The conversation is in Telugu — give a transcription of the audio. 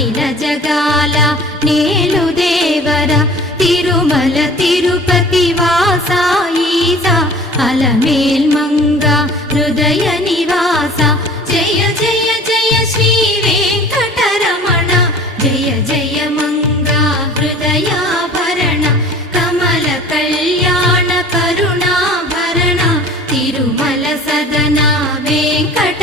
అఖిల జగాల నేలు దేవర తిరుమల తిరుపతి వాసా ఈసా అలమేల్ మంగ హృదయ నివాస జయ జయ జయ శ్రీ వెంకటరమణ జయ జయ మంగ హృదయాభరణ కమల కళ్యాణ కరుణాభరణ తిరుమల సదన వెంకట